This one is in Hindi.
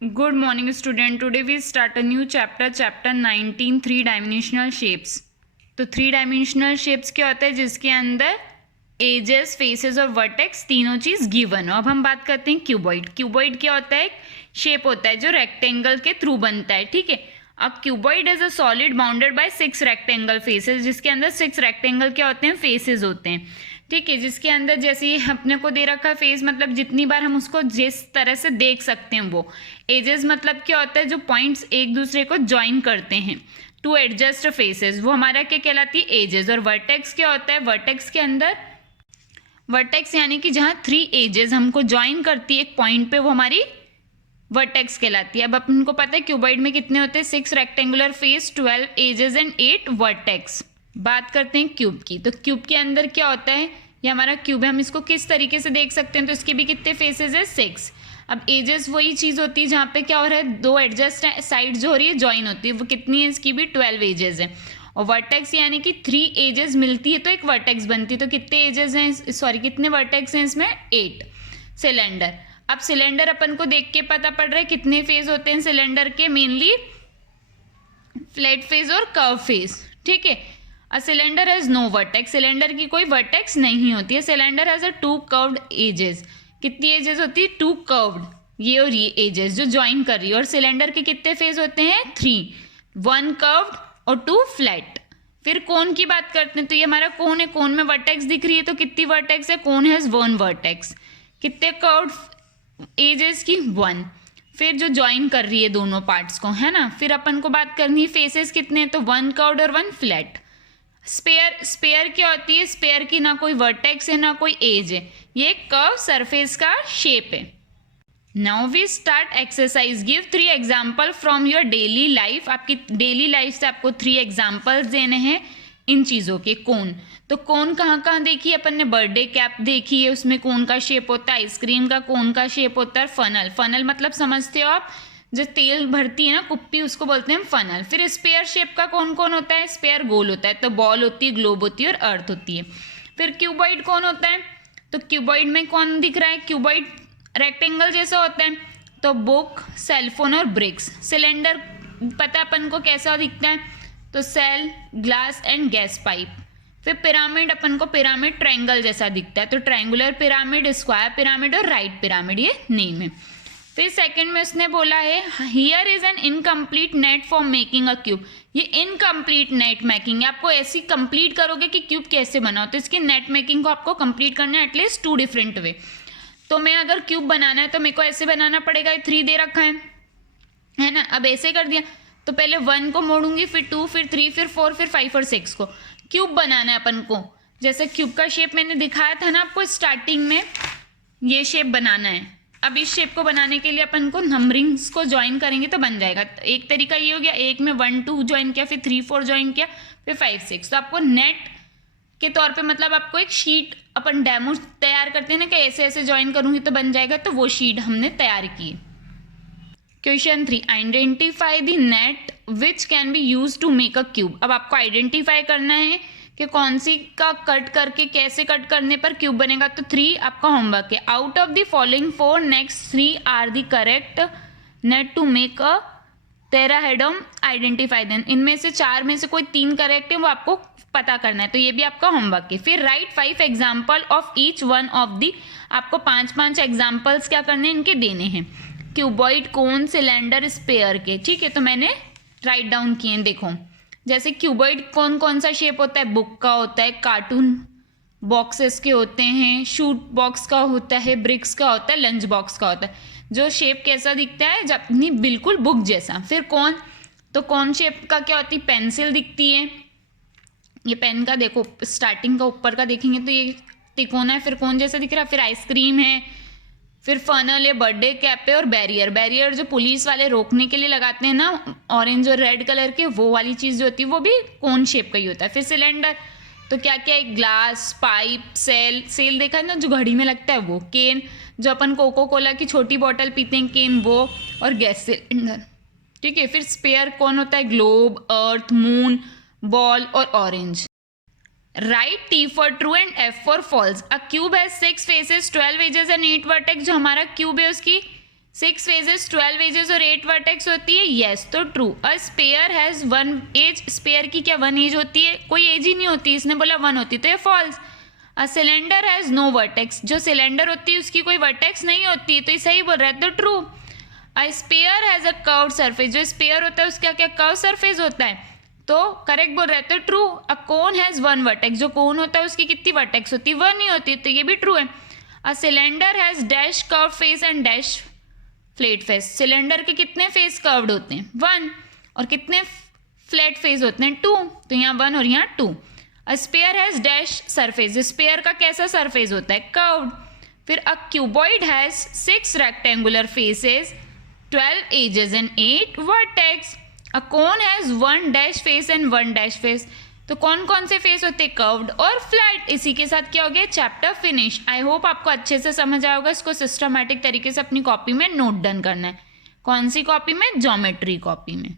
Good morning student. Today we start a new chapter 19 three dimensional shapes. तो थ्री डायमेंशनल शेप्स क्या होता है जिसके अंदर एजेस, फेसेस और वर्टेक्स तीनों चीज गिवन हो. अब हम बात करते हैं क्यूबॉइड. क्यूबॉइड क्या होता है? शेप होता है जो रेक्टेंगल के थ्रू बनता है. ठीक है. अब cuboid is a solid bounded by 6 rectangle faces, जिसके अंदर 6 रेक्टेंगल क्या होते हैं? फेसेस होते हैं. ठीक है. जिसके अंदर जैसे ये अपने को दे रखा है फेस, मतलब जितनी बार हम उसको जिस तरह से देख सकते हैं वो. एजेस मतलब क्या होता है? जो पॉइंट्स एक दूसरे को ज्वाइन करते हैं टू एडजस्ट फेसेस, वो हमारा क्या कहलाती है? एजेस. और वर्टेक्स क्या होता है? वर्टेक्स के अंदर वर्टेक्स यानी कि जहाँ 3 एजेस हमको ज्वाइन करती है एक पॉइंट पे, वो हमारी वर्टेक्स कहलाती है. अब अपन को पता है क्यूबॉइड में कितने होते हैं? 6 rectangular faces, 12 edges and 8 vertex. बात करते हैं क्यूब की. तो क्यूब के अंदर क्या होता है? ये हमारा क्यूब है, हम इसको किस तरीके से देख सकते हैं? तो इसके भी कितने फेसेस है? 6. अब एजेस वही चीज होती है जहाँ पे क्या हो रहा है? 2 एडजस्ट साइड जो हो रही है ज्वाइन होती है, वो कितनी है? इसकी भी 12 एजेस है. और वर्टेक्स यानी कि 3 एजेस मिलती है तो एक वर्टेक्स बनती है. तो कितने एजेस हैं? सॉरी, कितने वर्टेक्स हैं इसमें? 8. सिलेंडर. अब सिलेंडर अपन को देख के पता पड़ रहा है कितने फेज होते हैं सिलेंडर के? मेनली फ्लैट फेज और कर्व फेज. ठीक है. A cylinder has no vertex. Cylinder की कोई वर्टेक्स नहीं होती है. Cylinder has a 2 curved edges. कितनी एजेस होती है? 2 कर्व्ड, ये और ये एजेस जो ज्वाइन कर रही है. और सिलेंडर के कितने फेज होते हैं? 3. 1 कर्व्ड और 2 फ्लैट. फिर कोन की बात करते हैं. तो ये हमारा कोन है, कोन में वर्टेक्स दिख रही है. तो कितनी वर्टेक्स है? कोन हैज 1 वर्टेक्स. कितने कर्व्ड एजेस की? 1. फिर जो ज्वाइन कर रही है दोनों पार्ट्स को, है ना. फिर अपन को बात करनी है फेसेस कितने हैं. तो 1 कर्व्ड और 1 फ्लैट. स्पेयर. स्पेयर क्या होती है? स्पेयर की ना कोई वर्टेक्स है ना कोई एज है, ये कर्व सरफेस का शेप है. Now we start exercise. Give 3 example from your daily life. आपकी डेली लाइफ से आपको 3 एग्जाम्पल्स देने हैं इन चीज़ों के. कोन. तो कोन कहाँ कहाँ देखी है अपन ने? बर्थडे कैप देखी है, उसमें कोन का शेप होता है. आइसक्रीम का कोन का शेप होता है. फनल. फनल मतलब समझते हो आप? जो तेल भरती है ना कुप्पी, उसको बोलते हैं फनल. फिर स्पेयर शेप का कौन कौन होता है? स्पेयर गोल होता है. तो बॉल होती है, ग्लोब होती है और अर्थ होती है. फिर क्यूबॉइड कौन होता है? तो क्यूबॉइड में कौन दिख रहा है? क्यूबॉइड रेक्टेंगल जैसा होता है. तो बुक, सेलफोन और ब्रिक्स. सिलेंडर पता अपन को कैसा दिखता है? तो cell, glass and gas pipe. फिर पिरामिड, अपन को पिरामिड ट्रायंगल जैसा दिखता है. तो ट्रायंगुलर पिरामिड, स्क्वायर पिरामिड और राइट पिरामिड, ये नेम है. फिर सेकंड में उसने बोला है here is an incomplete net for making a cube. ये इनकम्प्लीट नेट मेकिंग है. आपको ऐसी कंप्लीट करोगे कि क्यूब कैसे बनाओ, तो इसकी नेट मेकिंग को आपको कंप्लीट करना है एटलीस्ट 2 डिफरेंट वे. तो मैं अगर क्यूब बनाना है तो मेरे को ऐसे बनाना पड़ेगा. 3 दे रखा है ना. अब ऐसे कर दिया तो पहले 1 को मोड़ूंगी, फिर 2, फिर 3, फिर 4, फिर 5 और 6 को. क्यूब बनाना है अपन को. जैसे क्यूब का शेप मैंने दिखाया था ना आपको स्टार्टिंग में, ये शेप बनाना है. अब इस शेप को बनाने के लिए अपन को नंबरिंग्स को ज्वाइन करेंगे तो बन जाएगा. एक तरीका ये हो गया, एक में 1 2 ज्वाइन किया, फिर 3 4 ज्वाइन किया, फिर 5 6. तो आपको नेट के तौर पे, मतलब आपको एक शीट अपन डेमो तैयार करते हैं ना कि ऐसे ऐसे ज्वाइन करूंगी तो बन जाएगा, तो वो शीट हमने तैयार की. Question 3. Identify the net which can be use to make a cube. अब आपको आइडेंटिफाई करना है कि कौन सी का कट करके कैसे कट करने पर क्यूब बनेगा. तो 3 आपका होमवर्क है. Out of the following 4 next 3 are the correct net to make a tetrahedron. Identify them. इनमें से 4 में से कोई 3 करेक्ट है, वो आपको पता करना है. तो ये भी आपका होमवर्क है. फिर right 5 example of each one of the. आपको 5 एग्जाम्पल्स क्या करने हैं? इनके देने हैं. क्यूबॉइड, कोन, सिलेंडर, स्पेयर के. ठीक है. तो मैंने राइट डाउन किए. देखो जैसे क्यूबॉइड कौन कौन सा शेप होता है? बुक का होता है, कार्टून बॉक्सेस के होते हैं, शूट बॉक्स का होता है, ब्रिक्स का होता है, लंच बॉक्स का होता है. जो शेप कैसा दिखता है? अपनी बिल्कुल बुक जैसा. फिर कौन, तो कौन शेप का क्या होती है? पेंसिल दिखती है. ये पेन का देखो स्टार्टिंग का ऊपर का देखेंगे तो ये तिकोना है, फिर कौन जैसा दिख रहा है. फिर आइसक्रीम है, फिर फनल है, बर्थडे कैप है और बैरियर. बैरियर जो पुलिस वाले रोकने के लिए लगाते हैं ना, ऑरेंज और रेड कलर के, वो वाली चीज़ जो होती है वो भी कोन शेप का ही होता है. फिर सिलेंडर, तो क्या क्या है? Glass, pipe, cell. सेल देखा है ना जो घड़ी में लगता है वो. केन, जो अपन कोको कोला की छोटी बॉटल पीते हैं, केन वो. और गैस सिलेंडर. ठीक है. फिर स्पेयर कौन होता है? ग्लोब, अर्थ, मून, बॉल और orange. Write T for true and F for false. A cube has 6 faces, 12 edges and 8 vertex. जो हमारा क्यूब है उसकी 6 फेजेस 12 एजेस और 8 वर्टेक्स होती है, यस तो true. A sphere has 1 edge, sphere की क्या 1 एज होती है? कोई एज ही नहीं होती, इसने बोला 1 होती, तो ये false. A cylinder has no vertex, जो सिलेंडर होती है उसकी कोई वर्टेक्स नहीं होती, तो ये सही बोल रहा है, तो true. A sphere has a curved surface, जो स्पेयर होता है उसका क्या कर्व सरफेस होता है, तो करेक्ट बोल रहे हैं, तो true. A cone has 1 vertex, जो कोन होता है उसकी कितनी वर्टेक्स होती है? 1 ही होती है, तो ये भी ट्रू है। A cylinder has dash curve face and dash flat face, cylinder के कितने फेस कर्व्ड होते हैं? 1, और कितने फ्लैट फेस होते हैं? 2, तो यहाँ 1 और यहाँ 2। A sphere has dash surface, sphere का कैसा सरफेस होता है? कर्व्ड। फिर a cuboid has 6 rectangular faces, 12 edges and 8 vertex. A cone has 1 dash face and 1 dash face, तो कौन कौन से फेस होते हैं? कर्व्ड और फ्लैट। इसी के साथ क्या हो गया? Chapter finish. आई होप आपको अच्छे से समझ आया होगा। इसको सिस्टमैटिक तरीके से अपनी कॉपी में नोट डन करना है। कौन सी कॉपी में? ज्योमेट्री कॉपी में।